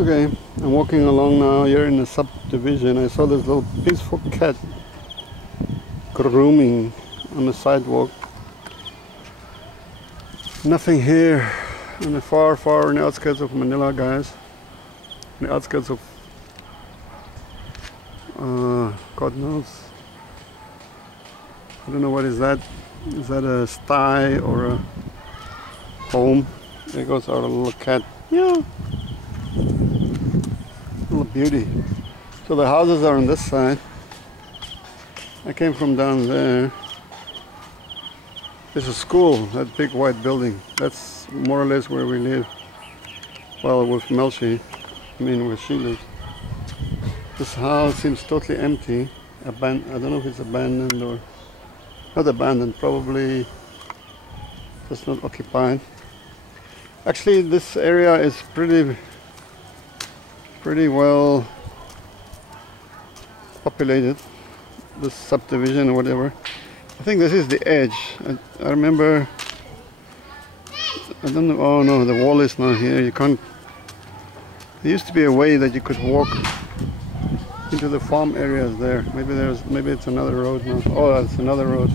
Okay, I'm walking along now here in the subdivision. I saw this little peaceful cat grooming on the sidewalk. Nothing here on the far in the outskirts of Manila, guys. In the outskirts of God knows. I don't know what is that. Is that a sty or a home? There goes our little cat. Yeah. Little beauty. So the houses are on this side. I came from down there. There's a school, that big white building. That's more or less where we live. Well, with Melshi, I mean where she lives. This house seems totally empty. I don't know if it's abandoned or not abandoned, probably just not occupied. Actually, this area is pretty well populated, this subdivision or whatever. I think this is the edge. I remember, I don't know, oh no, the wall is not here. You can't, there used to be a way that you could walk into the farm areas there. Maybe it's another road now. Oh, that's another road.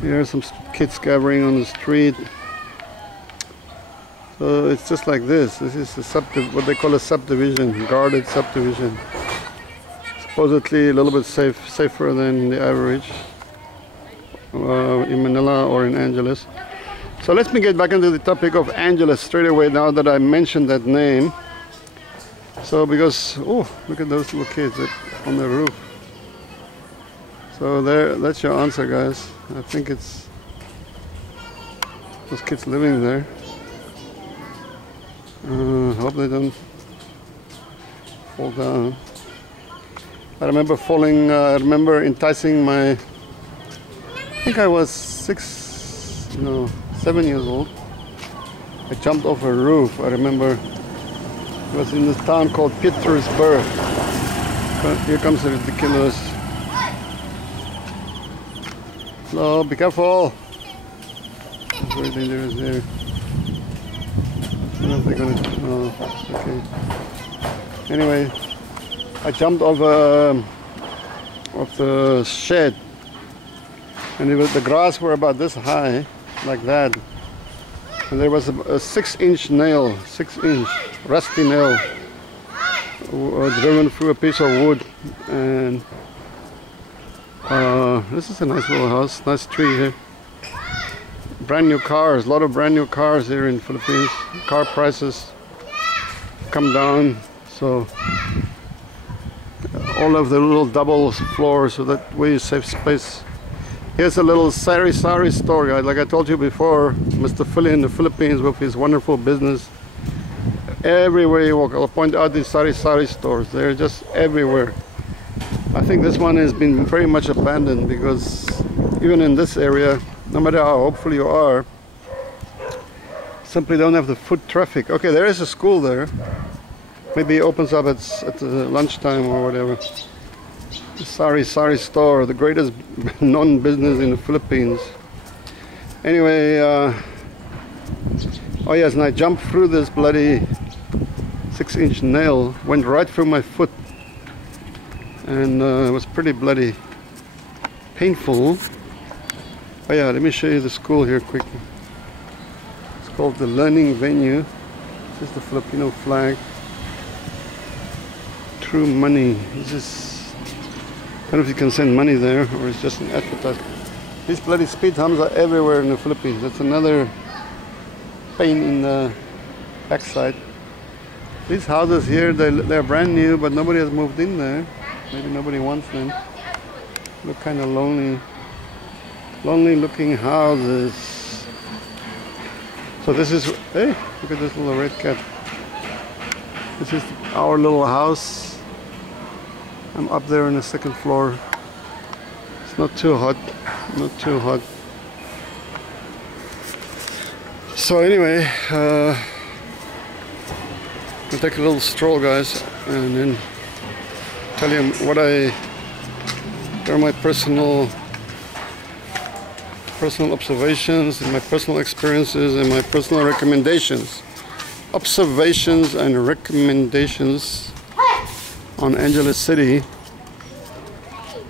Here are some kids gathering on the street. So it's just like this. This is what they call a subdivision, guarded subdivision. Supposedly a little bit safer than the average in Manila or in Angeles. So let me get back into the topic of Angeles straight away now that I mentioned that name. So because, oh, look at those little kids on the roof. So that's your answer, guys. I think it's those kids living there. Hope they don't fall down. I remember enticing my, I think I was 7 years old. I jumped off a roof. I remember it was in this town called Petersburg. Here comes the ridiculous. Hello, be careful. It's very dangerous here. I don't know if they're gonna, oh, okay. Anyway, I jumped off the shed, and the grass were about this high, like that. And there was a 6-inch nail, 6-inch rusty nail, driven through a piece of wood. And this is a nice little house, nice tree here. Brand new cars, a lot of brand new cars here in Philippines. Car prices come down, so all of the little double floors, so that way you save space. Here's a little sari story. Like I told you before, Mr. Philly in the Philippines with his wonderful business. Everywhere you walk, I'll point out these sari stores. They're just everywhere. I think this one has been very much abandoned because even in this area, no matter how hopeful you are, simply don't have the foot traffic. Okay, there is a school there. Maybe it opens up at lunchtime or whatever. The sari store, the greatest non-business in the Philippines. Anyway, oh yes, and I jumped through this bloody 6-inch nail, went right through my foot, and it was pretty bloody painful. Oh yeah, let me show you the school here quickly. It's called the Learning Venue. This is the Filipino flag. True money. This is, I don't know if you can send money there or it's just an advertisement. These bloody speed humps are everywhere in the Philippines. That's another pain in the backside. These houses here, they're brand new, but nobody has moved in there. Maybe nobody wants them. Look kind of lonely. Lonely looking houses. So this is, hey, look at this little red cat. This is our little house. I'm up there on the second floor. It's not too hot, not too hot. So anyway, I'll take a little stroll, guys, and then tell you what are my personal observations and my personal experiences and my personal recommendations observations and recommendations on Angeles City.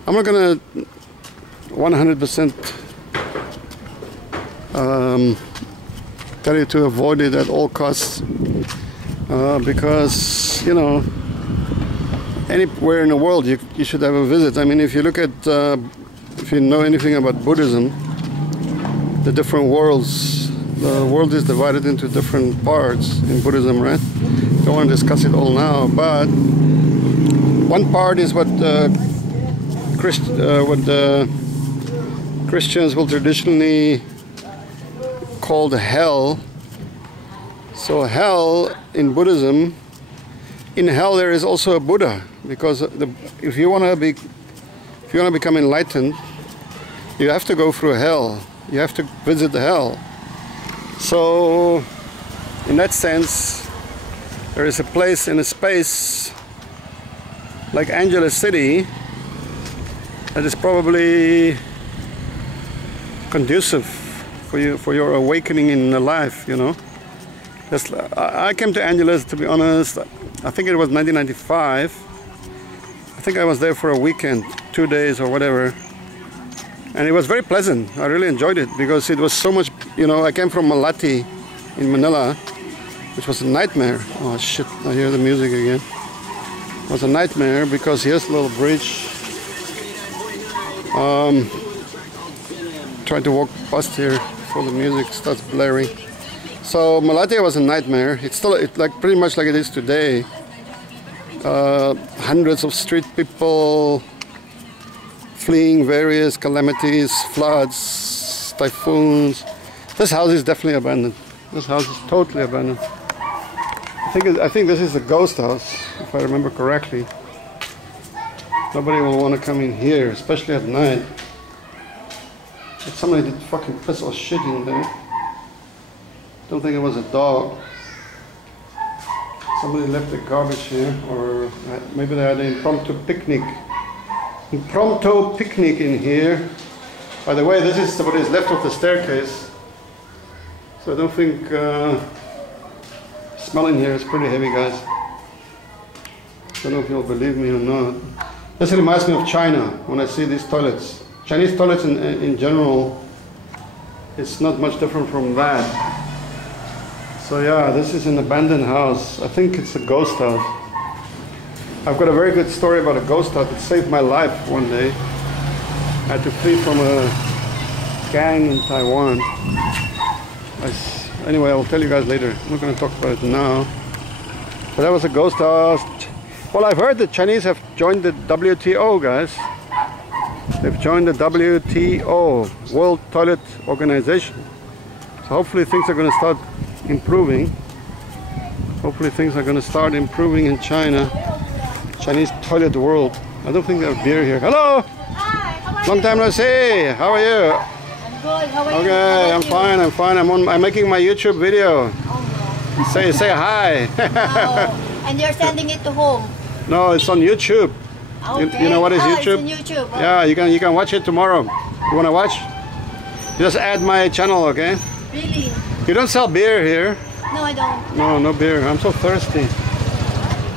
I'm not gonna 100% tell you to avoid it at all costs, because you know, anywhere in the world you should have a visit. I mean, if you look at if you know anything about Buddhism, the different worlds, the world is divided into different parts in Buddhism, right? Don't want to discuss it all now, but one part is what Christians will traditionally call the hell. So hell in Buddhism, in hell there is also a Buddha, because if you want to become enlightened, you have to go through hell. You have to visit the hell. So in that sense, there is a place in a space like Angeles City that is probably conducive for your awakening in life, you know. I came to Angeles, to be honest, I think it was 1995. I think I was there for a weekend, 2 days or whatever. And it was very pleasant. I really enjoyed it because it was so much, you know, I came from Malati in Manila, which was a nightmare. Oh shit, I hear the music again. It was a nightmare because here's a little bridge. Trying to walk past here before the music starts blaring. So Malati was a nightmare. It's like pretty much like it is today. Hundreds of street people fleeing various calamities, floods, typhoons. This house is definitely abandoned. This house is totally abandoned. I think this is a ghost house, if I remember correctly. Nobody will want to come in here, especially at night. But somebody did fucking piss or shit in there. Don't think it was a dog. Somebody left the garbage here, or maybe they had an impromptu picnic. Impromptu picnic in here. By the way, this is what is left of the staircase. So I don't think smell in here is pretty heavy, guys. I don't know if you'll believe me or not. This reminds me of China when I see these toilets. Chinese toilets in general, it's not much different from that. So yeah, this is an abandoned house. I think it's a ghost house. I've got a very good story about a ghost house. It saved my life one day. I had to flee from a gang in Taiwan. Anyway, I'll tell you guys later. I'm not going to talk about it now. But that was a ghost house. Well, I've heard the Chinese have joined the WTO, guys. They've joined the WTO, World Toilet Organization. So hopefully things are going to start improving. Hopefully things are going to start improving in China. Chinese toilet world. I don't think they have beer here. Hello! Hi, how are Long you? time no see. How are you? I'm good. How are you? Okay, I'm fine. I'm fine. I'm making my YouTube video. Oh no. Say hi. Oh, and you're sending it to home? No, it's on YouTube. Okay. You know what is YouTube? It's on YouTube. Oh. Yeah, you can watch it tomorrow. You wanna watch? Just add my channel, okay? Really? You don't sell beer here? No, I don't. No, no beer. I'm so thirsty.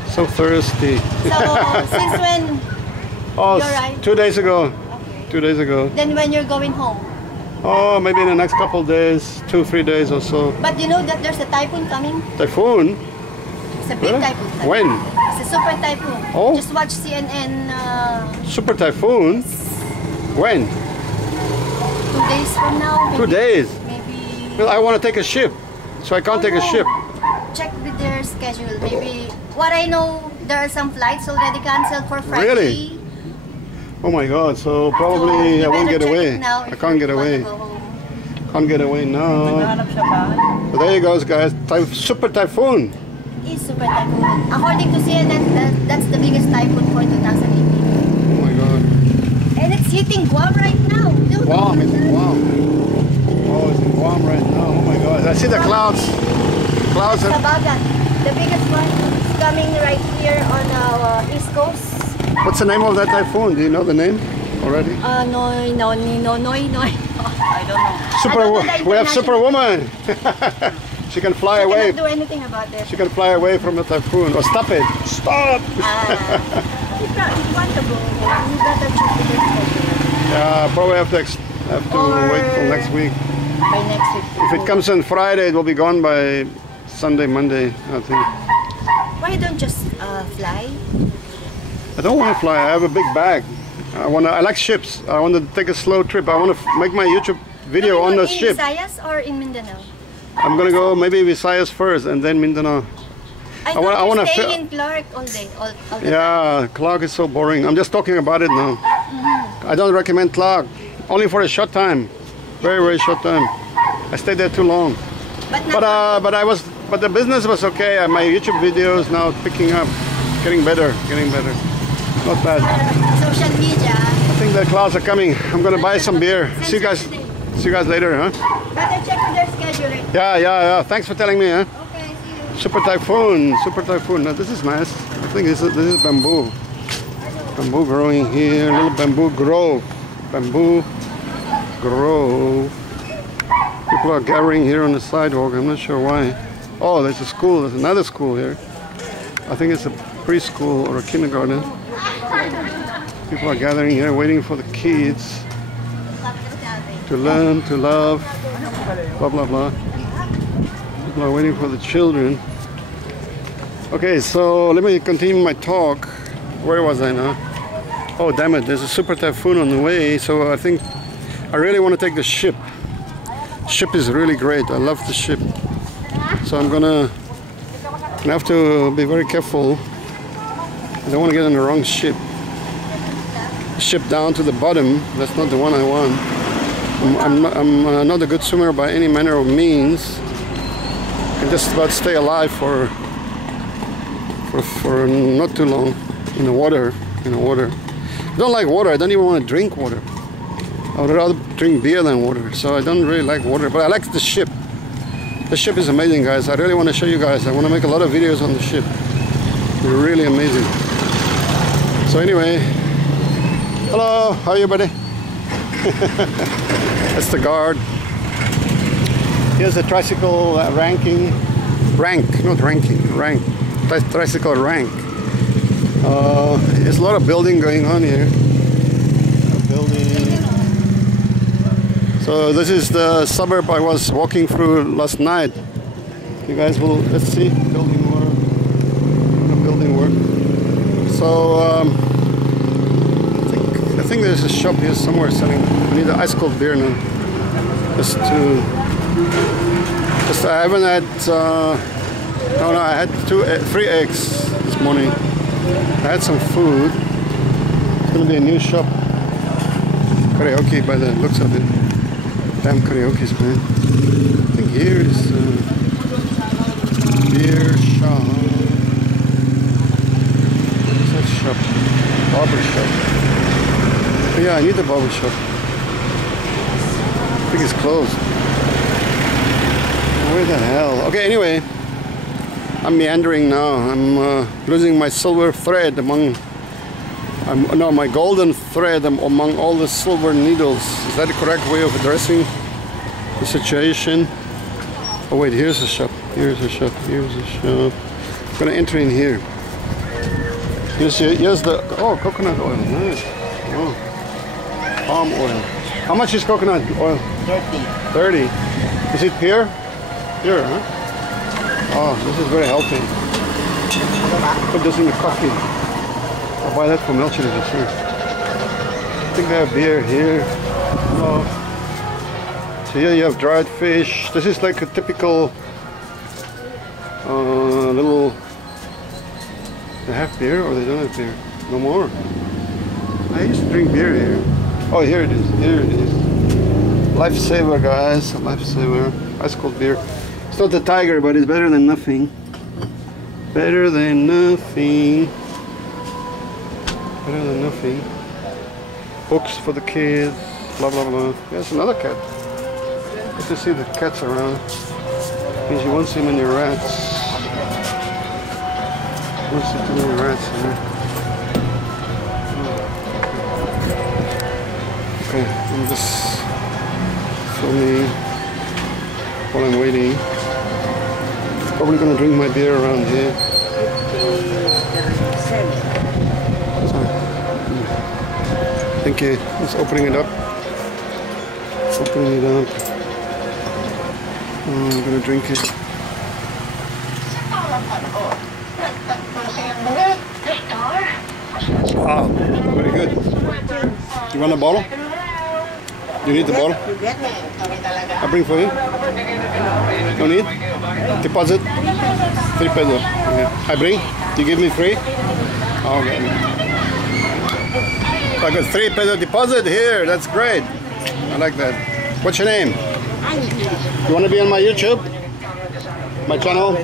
So thirsty. So, since when? Oh, You're right. 2 days ago. Okay. 2 days ago. Then when you're going home? Oh, maybe in the next couple days, 2-3 days or so. But you know that there's a typhoon coming? Typhoon? It's a big Really? typhoon. When? It's a super typhoon. Oh. Just watch CNN Super typhoon? When? 2 days from now. 2 days? Maybe. Well, I want to take a ship, so I can't take a ship. Check with their schedule. Maybe. What I know, there are some flights already canceled for Friday. Really? Oh my God! So probably I won't get away. I can't get away. Can't get away now. But there you go, guys. Super typhoon. It's super typhoon. According to CNN, that's the biggest typhoon for 2018. Oh my God. And it's hitting Guam right now. Look. Guam, it's in Guam. Oh, it's in Guam right now. Oh my God! I see the clouds. Clouds. It's about that. The biggest one is coming right here on our East Coast. What's the name of that typhoon? Do you know the name already? No. I don't know. We have Superwoman. She can fly I away. cannot do anything about it. She can fly away from the typhoon. Oh, stop it! Stop! If you want to go, you better check with your schedule. Yeah, probably have to wait till next week. By next week. If it comes on Friday, it will be gone by Sunday, Monday, I think. Why don't you just fly? I don't want to fly. I have a big bag. I like ships. I want to take a slow trip. I want to make my YouTube video on the ship. In Visayas or in Mindanao? I'm gonna go maybe Visayas first and then Mindanao. I want to stay in Clark all day. All the Yeah, Clark is so boring. I'm just talking about it now. I don't recommend Clark. Only for a short time. Very, very short time. I stayed there too long. But the business was okay. My YouTube videos now picking up, getting better. Not bad. Social media. I think the clouds are coming. I'm gonna buy some beer. See you guys later, huh? Better check with their schedule. Right? Yeah. Thanks for telling me, huh? Okay, see you. Super Typhoon. Now, this is nice. I think this is bamboo. Bamboo growing here. Little bamboo grove. People are gathering here on the sidewalk. I'm not sure why. Oh, there's a school. There's another school here. I think it's a preschool or a kindergarten. People are gathering here waiting for the kids to learn, to love, blah, blah, blah. People are waiting for the children. Okay, so let me continue my talk. Where was I now? Oh, damn it, there's a super typhoon on the way, so I think I really want to take the ship. Ship is really great. I love the ship. So I'm gonna have to be very careful. I don't want to get on the wrong ship. Ship down to the bottom, that's not the one I want. I'm not a good swimmer by any manner of means. I can just about stay alive for not too long in the water. I don't like water. I don't even want to drink water. I would rather drink beer than water. So I don't really like water, but I like the ship. The ship is amazing, guys. I really want to show you guys. I want to make a lot of videos on the ship. They're really amazing. So anyway, hello, how are you, buddy? That's the guard. Here's a tricycle rank. Tricycle rank. There's a lot of building going on here. So this is the suburb I was walking through last night. You guys will, let's see, building work. So I think there's a shop here somewhere selling. I need an ice cold beer now. I haven't had. I had 3 eggs this morning. I had some food. It's gonna be a new shop. Karaoke by the looks of it. Damn karaoke's, man. I think here is beer shop. What's that shop? Barber shop. Oh, yeah, I need the barber shop. I think it's closed. Where the hell? Okay, anyway. I'm meandering now. I'm losing my silver thread my golden thread among all the silver needles. Is that the correct way of addressing the situation? Oh wait, here's a shop. I'm gonna enter in here. Here's the coconut oil. Nice. Oh, palm oil. How much is coconut oil? 30. Is it pure? Pure, huh? Oh, this is very healthy. Put this in the coffee. I'll buy that from Melchor, sure. I think they have beer here. Oh. So here you have dried fish. This is like a typical little. They have beer or they don't have beer? No more. I used to drink beer here. Oh, here it is. Lifesaver, guys. A lifesaver. Ice cold beer. It's not the Tiger, but it's better than nothing. Better than nothing. Books for the kids. Blah blah blah. There's another cat. Good to see the cats around. Means you won't see many rats. You won't see too many rats here. Okay, I'm just filming while I'm waiting. Probably gonna drink my beer around here. Thank you. Just opening it up. Opening it up. Oh, I'm gonna drink it. Ah, very good. You want a bottle? You need the bottle? I bring for you. No need? Deposit? 3 pesos. Okay. I bring? You give me free? Okay. So I got 3 peso deposit here. That's great. I like that. What's your name? You want to be on my YouTube? My channel?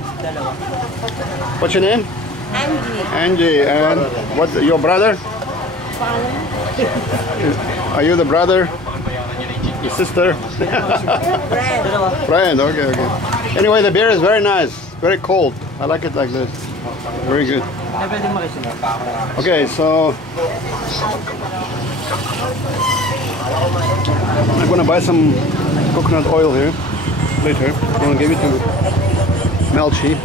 What's your name? Angie. And what's your brother? Are you the brother? Your sister? Friend. Okay, okay. Anyway, the beer is very nice. Very cold. I like it like this. Very good. Okay, so I'm gonna buy some coconut oil here later. I'm gonna give it to Melchi.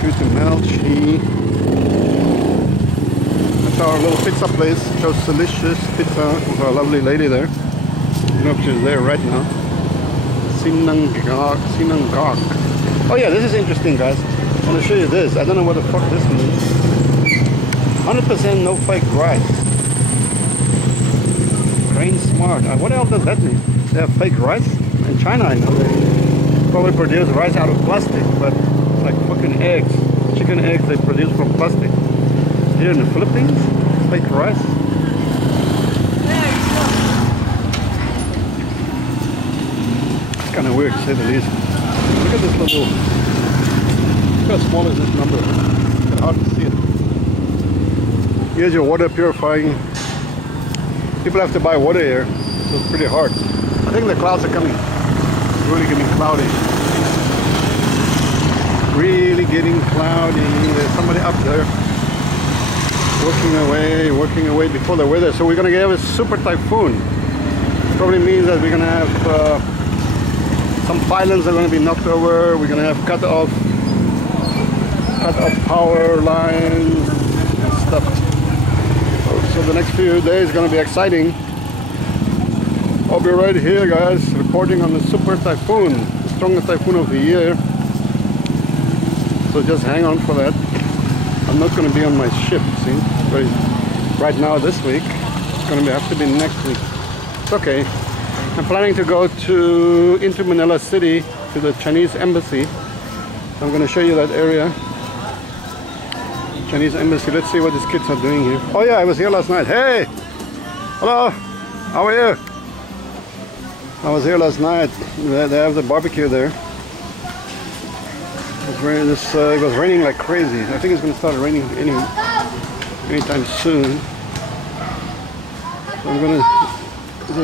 Give it to Melchi. That's our little pizza place. Shows delicious pizza with our lovely lady there. I don't know if she's there right now. Sinangak. Oh yeah, this is interesting, guys. I'm gonna show you this. I don't know what the fuck this means. 100% no fake rice. Grain smart. What else does that mean? They have fake rice? In China, I know they probably produce rice out of plastic, but it's like fucking eggs. Chicken eggs they produce from plastic. Here in the Philippines, fake rice. It's kind of weird to say the least. Look at this little. Look how small is this number? It's hard to see it. Here's your water purifying. People have to buy water here, so it's pretty hard. I think the clouds are coming. It's really getting cloudy. Really getting cloudy. There's somebody up there working away before the weather. So we're gonna get a super typhoon. Probably means that we're gonna have some pylons are gonna be knocked over. We're gonna have cut off power lines and stuff. So the next few days is gonna be exciting. I'll be right here, guys, reporting on the super typhoon, the strongest typhoon of the year. So just hang on for that. I'm not going to be on my ship, see? Right now this week. It's going to have to be next week. It's okay. I'm planning to go into Manila City to the Chinese embassy. I'm going to show you that area. Chinese embassy. Let's see what these kids are doing here. Oh yeah, I was here last night. Hey! Hello! How are you? I was here last night. They have the barbecue there. It was raining like crazy. I think it's going to start raining anytime soon. So I'm going to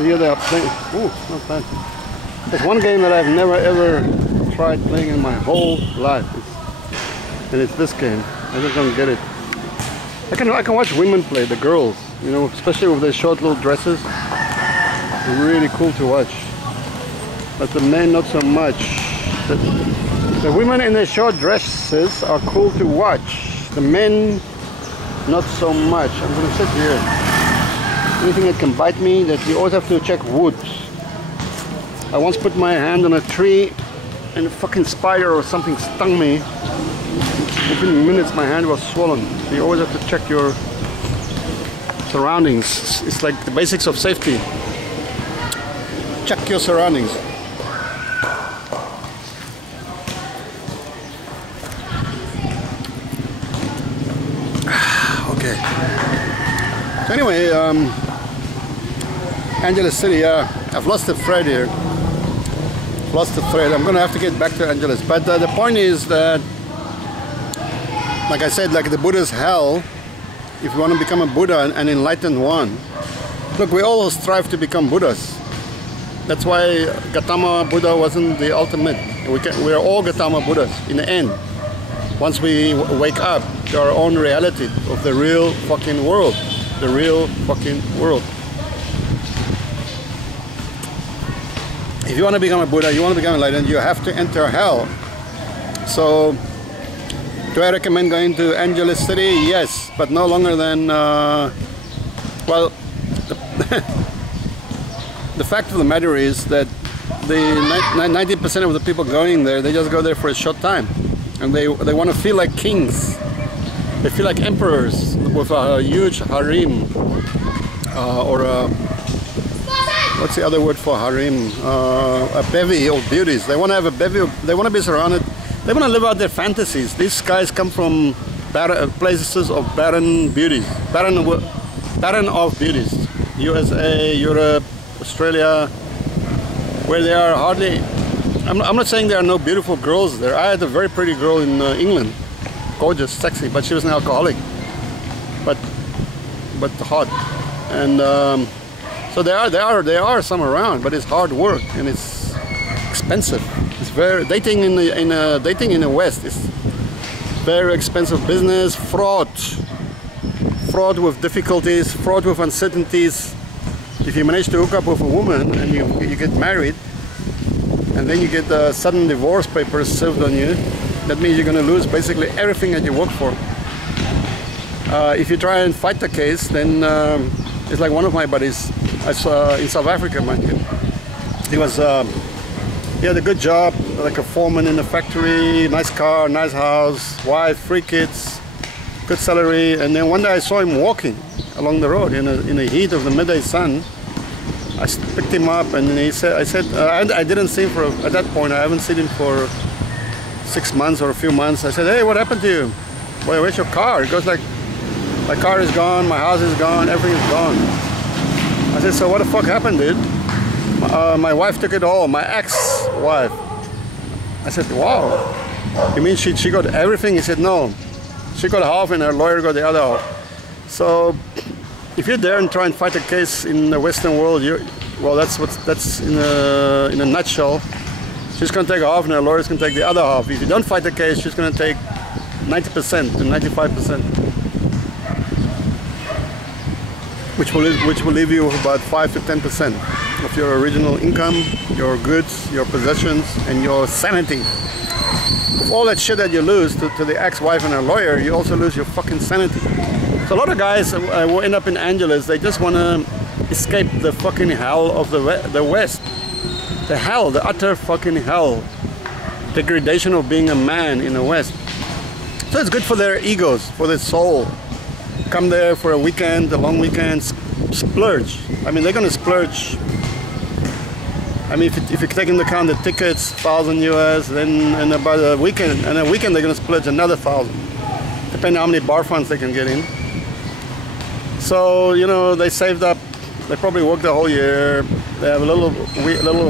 here they are playing. Oh, not bad. There's one game that I've never ever tried playing in my whole life, and it's this game. I just don't get it. I can watch women play, the girls, you know, especially with their short little dresses. It's really cool to watch. But the men not so much. The women in their short dresses are cool to watch. The men, not so much. I'm going to sit here. Anything that can bite me, that you always have to check wood. I once put my hand on a tree and a fucking spider or something stung me. Within minutes my hand was swollen. You always have to check your surroundings. It's like the basics of safety. Check your surroundings. Okay. So anyway, Angeles City, I've lost the thread here. Lost the thread. I'm gonna have to get back to Angeles. But the point is that, like I said, like the Buddha's hell, if you want to become a Buddha, an enlightened one, look, we all strive to become Buddhas. That's why Gautama Buddha wasn't the ultimate. We're all Gautama Buddhas in the end. Once we wake up to our own reality of the real fucking world. The real fucking world. If you want to become a Buddha, you want to become enlightened, you have to enter hell. So, do I recommend going to Angeles City? Yes, but no longer than, well, the fact of the matter is that the 90% of the people going there, they just go there for a short time. And they want to feel like kings. They feel like emperors with a huge harem. Or a, what's the other word for harem? A bevy of beauties. They want to have a bevy of, they want to be surrounded, they want to live out their fantasies. These guys come from places of barren beauties. Barren of beauties. USA, Europe, Australia, where there are hardly, I'm not saying there are no beautiful girls there. I had a very pretty girl in England, gorgeous, sexy, but she was an alcoholic, but hot. And so there are some around, but it's hard work and it's expensive. It's very dating in the West is very expensive business, fraught with difficulties, fraught with uncertainties. If you manage to hook up with a woman and you get married, and then you get sudden divorce papers served on you, that means you're going to lose basically everything that you work for. If you try and fight the case, then it's like one of my buddies I saw in South Africa, mind you. He had a good job, like a foreman in a factory, nice car, nice house, wife, 3 kids, good salary. And then one day I saw him walking along the road in the heat of the midday sun. I picked him up and he said, I didn't see him at that point, I haven't seen him for 6 months or a few months. I said, hey, what happened to you? Boy, where's your car? He goes like, my car is gone, my house is gone, everything is gone. I said, so what the fuck happened, dude? My wife took it all, my ex-wife. I said, wow, you mean she got everything? He said, no, she got half and her lawyer got the other half. So if you're there and try and fight a case in the Western world, well, that's in a nutshell. She's going to take half and her lawyer's going to take the other half. If you don't fight the case, she's going to take 90% to 95%. Which will leave you with about 5 to 10% of your original income, your goods, your possessions, and your sanity. With all that shit that you lose to the ex-wife and her lawyer, you also lose your fucking sanity. So a lot of guys who end up in Angeles, they just want to escape the fucking hell of the West. The hell, the utter fucking hell. Degradation of being a man in the West. So it's good for their egos, for their soul. Come there for a weekend, a long weekend, splurge. I mean, they're going to splurge. I mean, if you take into account the tickets, 1,000 US, then and about a weekend, they're going to splurge another 1,000, depending on how many bar funds they can get in. So, you know, they saved up. They probably worked the whole year. They have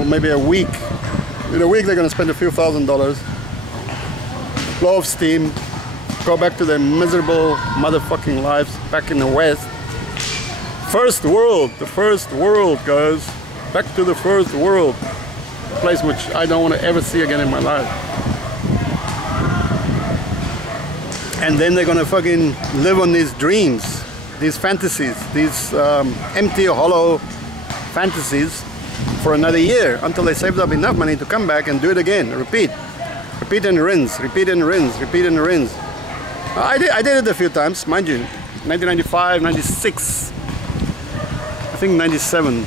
maybe a week. In a week, they're going to spend a few $1,000, blow off steam, go back to their miserable motherfucking lives back in the West. First world, the first world, guys. Back to the first world. A place which I don't want to ever see again in my life. And then they're gonna fucking live on these dreams, these fantasies, these empty, hollow fantasies for another year until they saved up enough money to come back and do it again. Repeat. Repeat and rinse, repeat and rinse, repeat and rinse. I did it a few times, mind you. 1995, 96, I think 97.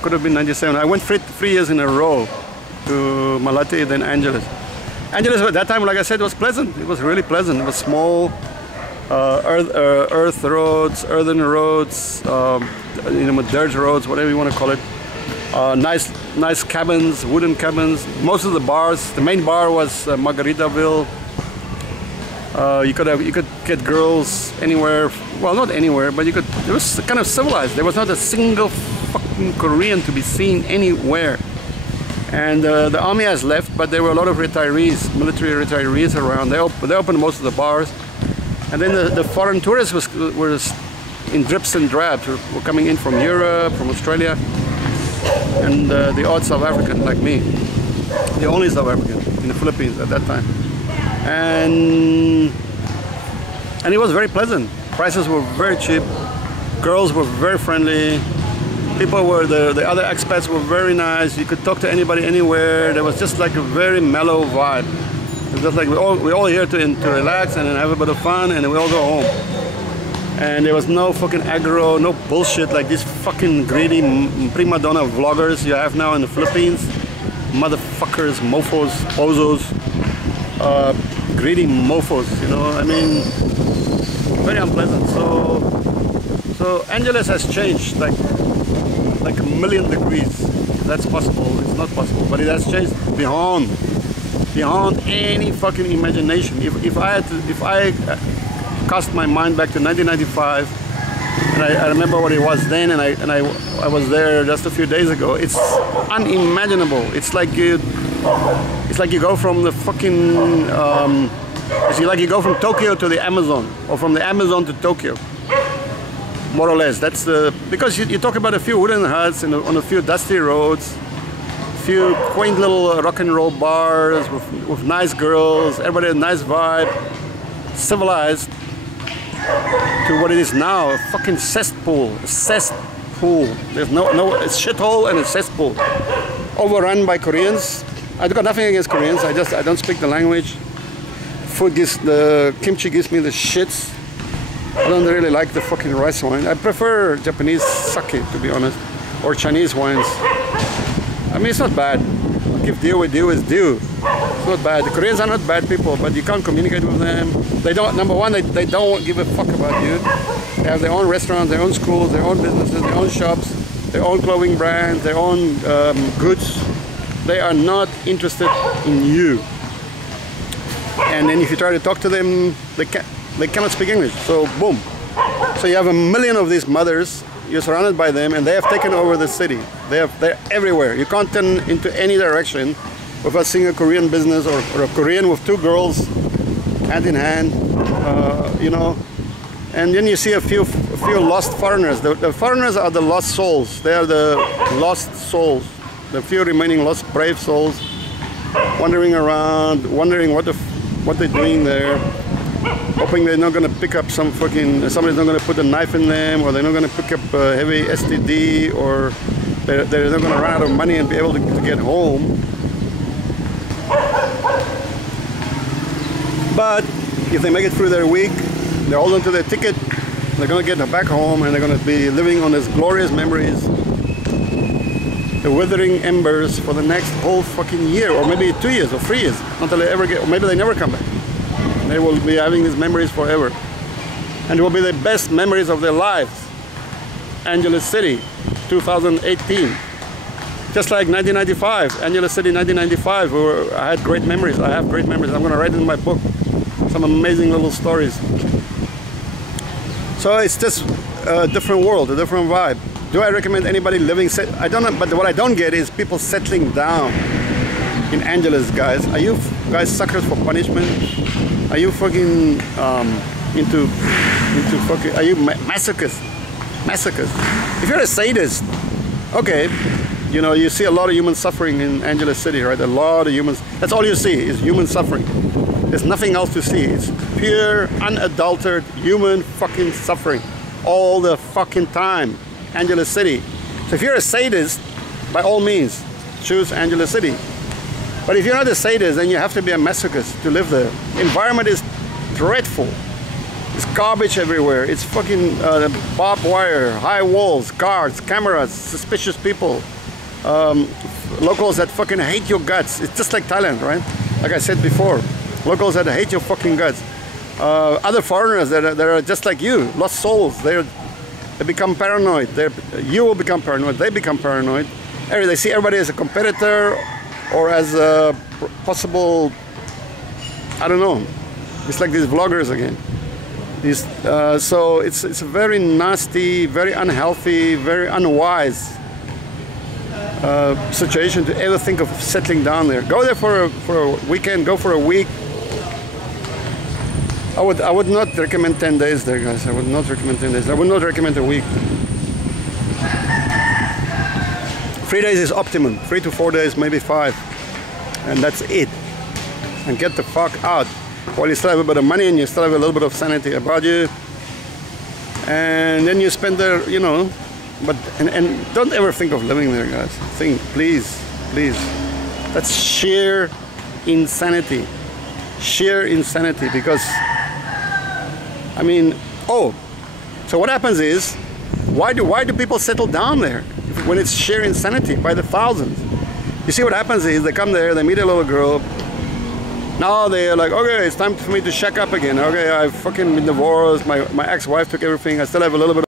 Could have been 97. I went 3 years in a row to Malate, then Angeles. Angeles at that time, like I said, was pleasant. It was really pleasant. It was small, earth roads, earthen roads, dirt roads, whatever you want to call it. Nice cabins, wooden cabins. Most of the bars, the main bar was Margaritaville. You could get girls anywhere. Well, not anywhere, but it was kind of civilized. There was not a single fucking Korean to be seen anywhere. And the army has left, but there were a lot of retirees, military retirees around. They opened most of the bars. And then the foreign tourists were in drips and drabs. Were coming in from Europe, from Australia, and the odd South African like me. The only South African in the Philippines at that time. And it was very pleasant. Prices were very cheap. Girls were very friendly. People were the other expats were very nice. You could talk to anybody anywhere. There was just like a very mellow vibe. just like we're all here to relax and have a bit of fun, and then we all go home. And there was no fucking aggro, no bullshit like these fucking greedy prima donna vloggers you have now in the Philippines. Motherfuckers, mofos, bozos, greedy mofos, you know, I mean, very unpleasant. So Angeles has changed like a million degrees. That's possible. It's not possible, but it has changed beyond any fucking imagination. If I cast my mind back to 1995, and I remember what it was then, and I was there just a few days ago. It's unimaginable. It's like you go from the fucking it's like you go from Tokyo to the Amazon, or from the Amazon to Tokyo, more or less. That's because you talk about a few wooden huts and on a few dusty roads, a few quaint little rock and roll bars with nice girls, everybody a nice vibe, civilized, to what it is now, a fucking cesspool. There's no a shithole and a cesspool, overrun by Koreans. I've got nothing against Koreans. I don't speak the language. The kimchi gives me the shits. I don't really like the fucking rice wine. I prefer Japanese sake, to be honest, or Chinese wines. I mean, it's not bad. Give due with due is due. It's not bad. The Koreans are not bad people, but you can't communicate with them. They don't. Number one, they don't give a fuck about you. They have their own restaurants, their own schools, their own businesses, their own shops, their own clothing brands, their own goods. They are not interested in you. And then if you try to talk to them, they cannot speak English. So boom. So you have a million of these mothers. You're surrounded by them, and they have taken over the city. They're everywhere. You can't turn into any direction without seeing a Korean business or a Korean with two girls hand in hand, you know. And then you see a few lost foreigners. The foreigners are the lost souls. They are the lost souls, the few remaining lost brave souls, wandering around, wondering what they're doing there, hoping they're not going to pick up somebody's not going to put a knife in them, or they're not going to pick up a heavy STD, or they're not going to run out of money and be able to get home. But if they make it through their week, they're holding to their ticket, they're going to get back home, and they're going to be living on these glorious memories, the withering embers, for the next whole fucking year, or maybe 2 years or 3 years, until they ever or maybe they never come back. They will be having these memories forever, and it will be the best memories of their lives. Angeles City, 2018, just like 1995, Angeles City, 1995. I had great memories. I have great memories. I'm going to write in my book some amazing little stories. So it's just a different world, a different vibe. Do I recommend anybody living? I don't know, but what I don't get is people settling down in Angeles, guys. Are you guys suckers for punishment? Are you fucking into fucking? Are you masochists? If you're a sadist, okay, you know, you see a lot of human suffering in Angeles City, right? A lot of humans. That's all you see is human suffering. There's nothing else to see. It's pure, unadulterated human fucking suffering all the fucking time. Angeles City. So if you're a sadist, by all means, choose Angeles City. But if you're not a sadist, then you have to be a masochist to live there. The environment is dreadful. It's garbage everywhere. It's fucking barbed wire, high walls, guards, cameras, suspicious people, locals that fucking hate your guts. It's just like Thailand, right? Like I said before, locals that hate your fucking guts. Other foreigners that are just like you, lost souls. They become paranoid. You will become paranoid. They become paranoid. They see everybody as a competitor, or as a possible, I don't know. It's like these vloggers again. So it's a very nasty, very unhealthy, very unwise situation to ever think of settling down there. Go there for a weekend. Go for a week. I would not recommend 10 days there, guys. I would not recommend 10 days. I would not recommend a week. 3 days is optimum. 3 to 4 days, maybe 5. And that's it. And get the fuck out. While you still have a bit of money and you still have a little bit of sanity about you. And then you spend there, you know. But and don't ever think of living there, guys. Think, please. That's sheer insanity. sheer insanity. Because I mean, oh, so what happens is, why do people settle down there when it's sheer insanity by the thousands? You see, what happens is they come there, they meet a little girl. Now they're like, okay, it's time for me to shack up again. Okay, I've fucking been divorced. My ex-wife took everything. I still have a little bit